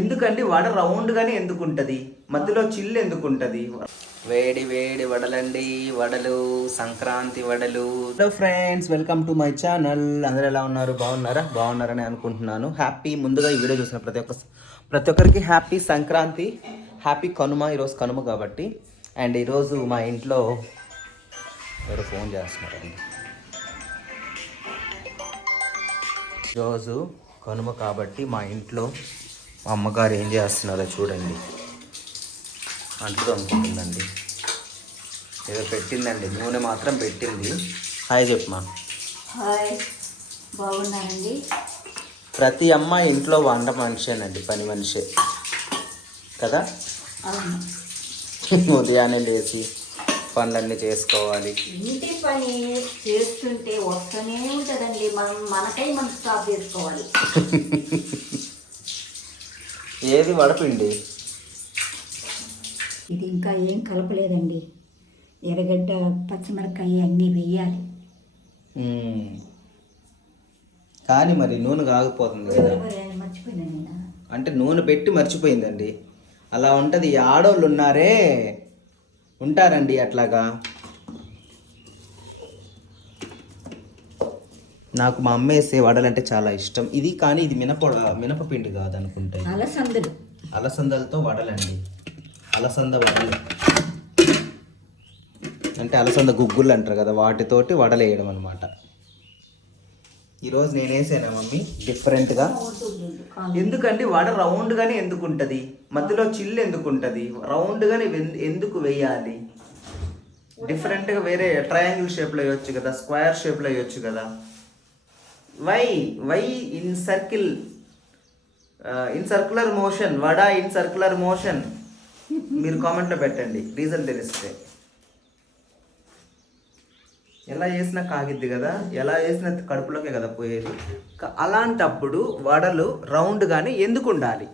ఎందుకండి? వడ రౌండ్ గానే ఎందుకు ఉంటది మధ్యలో చిల్లు ఎందుకు ఉంటది వేడి వేడి వడలండి వడలు సంక్రాంతి వడలు. Hello friends welcome to my channel. అందరూ ఎలా ఉన్నారు? బాగున్నారా? బాగున్నారని అనుకుంటున్నాను. హ్యాపీ ముందుగా ఈ వీడియో చూసిన ప్రతి ఒక్క ప్రతి ఒక్కరికి హ్యాపీ సంక్రాంతి హ్యాపీ కనుమ ఈరోజు కనుమ కాబట్టి. అండ్ ఈరోజు మా ఇంట్లో ఎవరు ఫోన్ చేస్తున్నారండి. ఈరోజు కనుమ కాబట్టి మా ఇంట్లో మా అమ్మగారు ఏం చేస్తున్నారో చూడండి. అంటూ అనుకుంటుందండి ఏదో పెట్టిందండి. నూనె మాత్రం పెట్టింది. హాయ్ చెప్పమా హాయ్. బాగున్నానండి ప్రతి అమ్మాయి ఇంట్లో వంట మనిషేనండి పని మనిషే. కదా? ఉదయాన్నే లేచి పనులన్నీ చేసుకోవాలి. ఇంటి పని చేస్తుంటే వస్తూనే ఉంటుందండి. మనం మనకై మనం స్టాప్ చేసుకోవాలి. ఏది వడపిండి? ఇది ఇంకా ఏం కలపలేదండి. ఎర్రగడ్డ పచ్చిమిరకాయ అన్నీ వెయ్యాలి. కానీ మరి నూనె కాగిపోతుంది కదా. అంటే నూనె పెట్టి మర్చిపోయిందండి. అలా ఉంటుంది. ఈ ఆడోళ్ళు ఉన్నారే ఉంటారండి అట్లాగా. నాకు మా అమ్మ వేసే వడలంటే చాలా ఇష్టం. ఇది కానీ ఇది మినప మినపపిండి కాదు అనుకుంటే అలసందలు. అలసందలతో వడలండి. అలసంద వడలు. అంటే అలసంద గుగ్గులు అంటారు కదా వాటితోటి వడలు వేయడం అనమాట ఈరోజు నేను వేసానా మమ్మీ? డిఫరెంట్గా. ఎందుకండి? వడ రౌండ్ గానే ఎందుకు ఉంటది మధ్యలో చిల్లు ఎందుకు ఉంటది రౌండ్ గానే వెన్- ఎందుకు వేయాలి? డిఫరెంట్గా వేరే ట్రయాంగిల్ షేప్లో వేయొచ్చు కదా స్క్వేర్ షేప్లో వేయొచ్చు కదా. Why why in circle in circular motion vada in circular motion మీరు కామెంట్లో పెట్టండి. రీజన్ తెలిస్తే. ఎలా చేసినా కాగిద్ది కదా? ఎలా చేసినా కడుపులోకే కదా పోయేది? అలాంటప్పుడు వడలు రౌండ్ కానీ ఎందుకు ఉండాలి?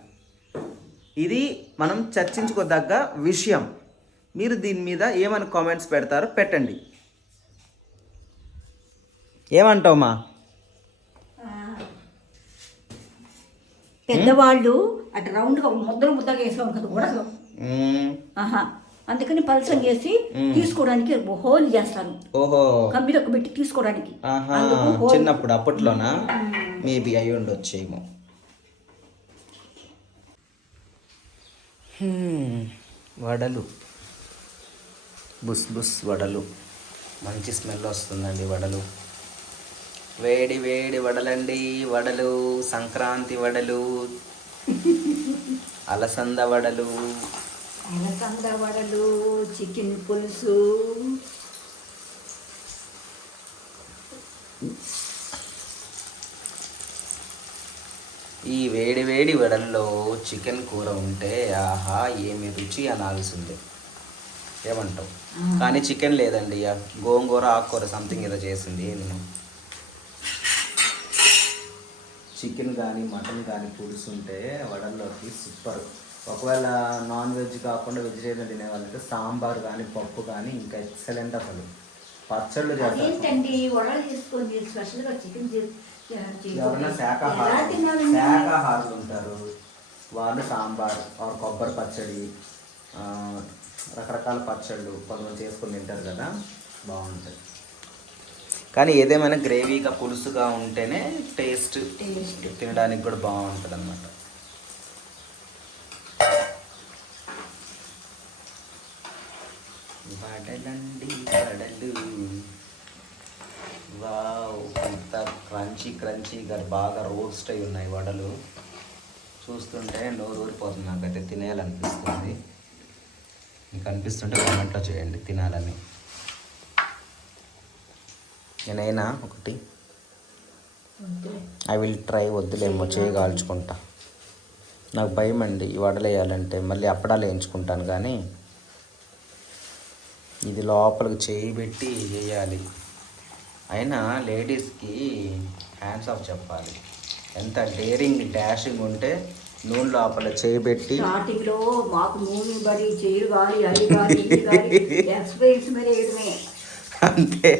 ఇది మనం చర్చించుకోదగ్గ విషయం. మీరు దీని మీద ఏమని కామెంట్స్ పెడతారో పెట్టండి. ఏమంటావు మా? పెద్దవాళ్ళు అటు రౌండ్గా ముద్దలు ముద్దగా వేసుకోవాలి కదా మ్మ్. ఆహా. అందుకని పలసం చేసి తీసుకోవడానికి హోల్ చేస్తాను ఓహో. కంబిలోకి పెట్టి తీసుకోవడానికి. చిన్నప్పుడు అప్పట్లోనా? మేబీ అయి ఉండొచ్చేమో. వడలు. బుస్ బుస్ వడలు. మంచి స్మెల్ వస్తుందండి వడలు. వేడి వేడి వడలండి వడలు సంక్రాంతి వడలు అలసంద వడలు. అలసంద వడలు చికెన్ పులుసు. ఈ వేడి వేడి వడల్లో చికెన్ కూర ఉంటే ఆహా ఏమి రుచి అనాల్సిందే. ఏమంటావు? కానీ చికెన్ లేదండి గోంగూర ఆకుకూర సంథింగ్ ఏదో చేసింది నేను చికెన్ కానీ మటన్ కానీ పులుసు ఉంటే వడల్లోకి సూపర్. ఒకవేళ నాన్ వెజ్ కాకుండా వెజిటేరియన్ తినే వాళ్ళకి సాంబార్ కానీ పప్పు కానీ ఇంకా ఎక్సలెంట్ అసలు. పచ్చళ్ళు ఏంటండి వడలు తీసుకొని స్పెషల్గా చికెన్ ఎవరైనా తినాలండి శాకాహారులు ఉంటారు. వాళ్ళు సాంబార్ కొబ్బరి పచ్చడి రకరకాల పచ్చళ్ళు కొంతమంది చేసుకొని తింటారు కదా. బాగుంటుంది. కానీ ఏదేమైనా గ్రేవీగా పులుసుగా ఉంటేనే టేస్ట్ Taste. తినడానికి కూడా బాగుంటుంది అనమాట వడలండి వడలు. వావ్ ఎంత క్రంచీ క్రంచీగా బాగా రోస్ట్ అయి ఉన్నాయి వడలు. చూస్తుంటే నోరు ఊరిపోతుంది నాకైతే తినేయాలనిపిస్తుంది. మీకు అనిపిస్తుంటే కామెంట్లో చేయండి తినాలని. నేనైనా ఒకటి. ఐ విల్ ట్రై వద్దులేమో చేయి కాల్చుకుంటా. నాకు భయం అండి ఈ వడలు వేయాలంటే మళ్ళీ అప్పడాలు వేయించుకుంటాను కానీ ఇది లోపలికి చేయి పెట్టి వేయాలి. అయినా లేడీస్కి హ్యాండ్స్ ఆఫ్ చెప్పాలి. ఎంత డేరింగ్ డాషింగ్ ఉంటే నూనె లోపల చేయి పెట్టి మాకు నూనె బడి చేయరు అది ఎక్స్పీరియన్స్ అంతే.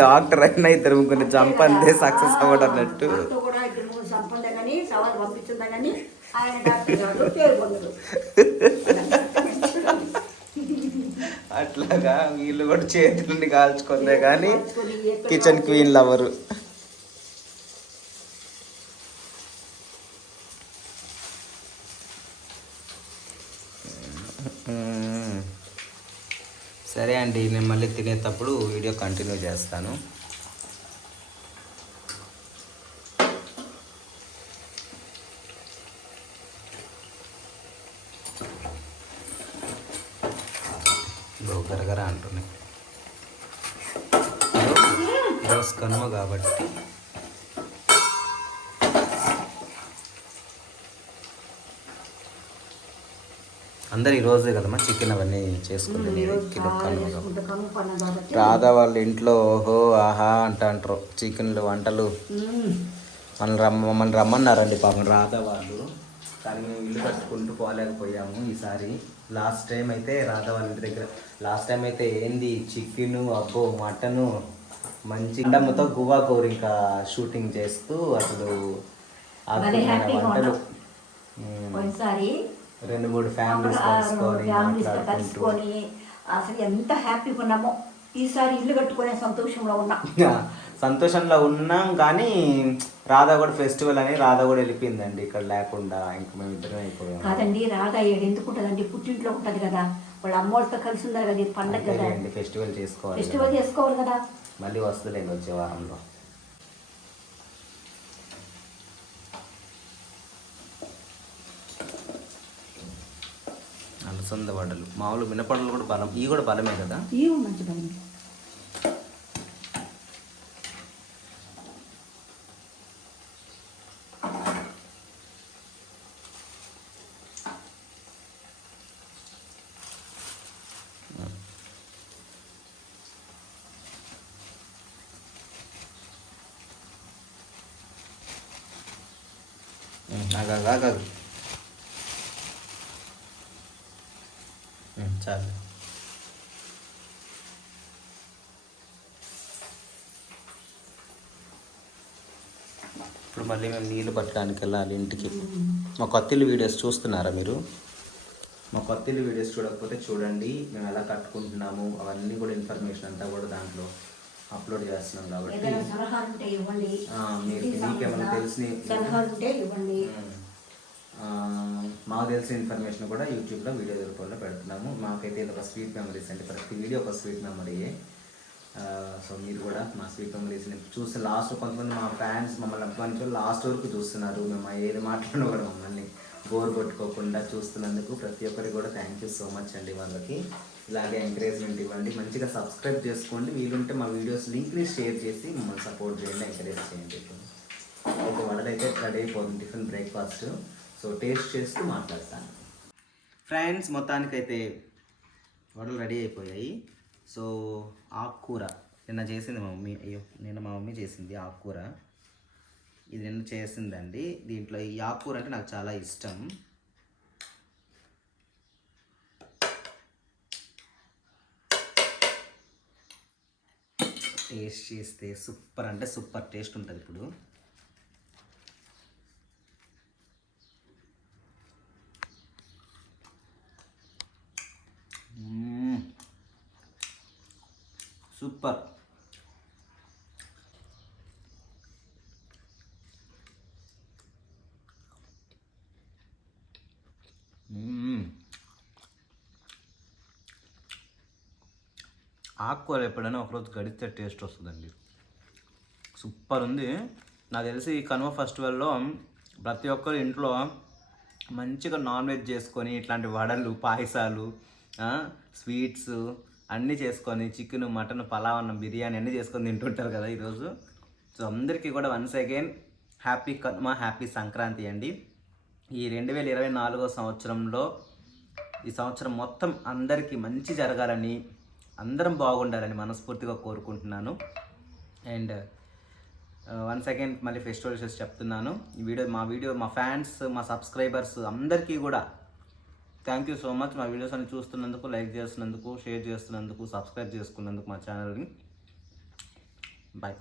డాక్టర్ అయినా ఇద్దరు ముగ్గురు చంపందే సక్సెస్ అవ్వడం అన్నట్టు అట్లాగా వీళ్ళు కూడా చేతులని కాల్చుకుందే కానీ కిచెన్ క్వీన్లు అవ్వరు. సరే అండి నేను మళ్ళీ తినేటప్పుడు వీడియో కంటిన్యూ చేస్తాను. గరగర అంటున్నాయి. ఈరోజు కనుమ కాబట్టి. అందరు ఈ రోజే కదమ్మా చికెన్ అవన్నీ చేసుకుంటుంది కిలో రాధా వాళ్ళ ఇంట్లో ఓహో ఆహా అంట అంటారు చికెన్లు వంటలు. మన రమ్మ మమ్మల్ని రమ్మన్నారండి పాపం రాధా వాళ్ళు. కానీ మేము ఇల్లు కట్టుకుంటూ పోలేకపోయాము ఈసారి. లాస్ట్ టైం అయితే రాధా వాళ్ళ ఇంటి దగ్గర లాస్ట్ టైం అయితే ఏంది చికెన్ అబ్బో మటను మంచి అండమ్మతో గువా కూర ఇంకా షూటింగ్ చేస్తూ అసలు వంటలు. రెండు మూడు ఫ్యామిలీస్ కలుసుకొని అసలు ఎంత హ్యాపీగా ఉన్నామో. ఈసారి ఇల్లు కట్టుకునే సంతోషంలో ఉన్నాం. సంతోషంలో ఉన్నాం కానీ రాధా కూడా ఫెస్టివల్ అని రాధా కూడా వెళ్ళిపోయిందండి. ఇక్కడ లేకుండా ఇంక మేము ఇద్దరం అయిపోయాం కాదండి రాధా ఏడు ఎందుకు ఉంటుందండి పుట్టింట్లో ఉంటుంది కదా. వాళ్ళ అమ్మోళ్ళతో కలిసి ఉన్నారు కదా పండగ కదా. ఫెస్టివల్ చేసుకోవాలి ఫెస్టివల్. చేసుకోవాలి కదా. మళ్ళీ వస్తుందండి వచ్చే వారంలో. అలసంద వడలు మామూలు మినపడలు కూడా బలం ఇవి కూడా బలమే కదా? ఏమో మంచిదండి ఆగాగా ఆగాగు ఉమ్, చాలు ఇప్పుడు మళ్ళీ మేము నీళ్ళు పట్టడానికి వెళ్ళాలి ఇంటికి. మా కొత్తిల్లు వీడియోస్ చూస్తున్నారా మీరు? మా కొత్తిల్లు వీడియోస్ చూడకపోతే చూడండి. మేము ఎలా కట్టుకుంటున్నాము అవన్నీ కూడా ఇన్ఫర్మేషన్ అంతా కూడా దాంట్లో అప్లోడ్ చేస్తున్నాం కాబట్టి ఇంటికి మీకేమైనా సంబంధించిన మాకు తెలిసిన ఇన్ఫర్మేషన్ కూడా యూట్యూబ్లో వీడియో రూపంలో పెడుతున్నాము. మాకైతే ఇది ఒక స్వీట్ మెమరీస్ అంటే ప్రతి వీడియో ఒక స్వీట్ మెమరీయే సో మీరు కూడా మా స్వీట్ మెమరీస్ని చూస్తే లాస్ట్ కొంతమంది మా ఫ్యాన్స్ మమ్మల్ని అభిమానించే లాస్ట్ వరకు చూస్తున్నారు. మేము ఏది మాట్లాడినా కూడా మమ్మల్ని బోర్ కొట్టుకోకుండా చూస్తున్నందుకు ప్రతి ఒక్కరికి కూడా థ్యాంక్ యూ సో మచ్ అండి వాళ్ళకి. ఇలాగే ఎంకరేజ్మెంట్ ఇవ్వండి. మంచిగా సబ్స్క్రైబ్ చేసుకోండి. వీలుంటే మా వీడియోస్ లింక్ని షేర్ చేసి మమ్మల్ని సపోర్ట్ చేయండి ఎంకరేజ్ చేయండి. అయితే వడలైతే రెడీ అయిపోతుంది. Tiffin breakfast. సో టేస్ట్ చేస్తూ మాట్లాడతాను. ఫ్రెండ్స్ మొత్తానికైతే వడలు రెడీ అయిపోయాయి. సో ఆకుకూర నిన్న చేసింది మా మమ్మీ. అయ్యో నిన్న మా మమ్మీ చేసింది ఆకుకూర. ఇది నిన్న చేసిందండి. దీంట్లో ఈ ఆకుకూర అంటే నాకు చాలా ఇష్టం. టేస్ట్ చేస్తే సూపర్ అంటే సూపర్ టేస్ట్ ఉంటుంది ఇప్పుడు. సూపర్. ఆకుకూర ఎప్పుడైనా ఒకరోజు గడిస్తే టేస్ట్ వస్తుందండి. సూపర్ ఉంది. నాకు తెలిసి ఈ కనుమ ఫెస్టివల్లో ప్రతి ఒక్కరు ఇంట్లో మంచిగా నాన్ వెజ్ చేసుకొని ఇట్లాంటి వడలు పాయసాలు స్వీట్స్ అన్నీ చేసుకొని చికెన్ మటన్ పలావ్ అన్నం బిర్యానీ అన్నీ చేసుకొని తింటుంటారు కదా ఈరోజు. సో అందరికీ కూడా వన్స్ అగైన్ హ్యాపీ కర్మ హ్యాపీ సంక్రాంతి అండి. ఈ రెండు వేల ఇరవై నాలుగో సంవత్సరంలో ఈ సంవత్సరం మొత్తం అందరికీ మంచి జరగాలని అందరం బాగుండాలని మనస్ఫూర్తిగా కోరుకుంటున్నాను. అండ్ వన్ సెకండ్ మళ్ళీ ఫెస్టివల్ చెప్తున్నాను. ఈ వీడియో మా వీడియో మా ఫ్యాన్స్ మా సబ్స్క్రైబర్స్ అందరికీ కూడా థ్యాంక్ యూ సో మచ్ మా వీడియోస్ అన్ని చూస్తున్నందుకు లైక్ చేస్తున్నందుకు షేర్ చేస్తున్నందుకు సబ్స్క్రైబ్ చేసుకున్నందుకు మా ఛానల్ని బాయ్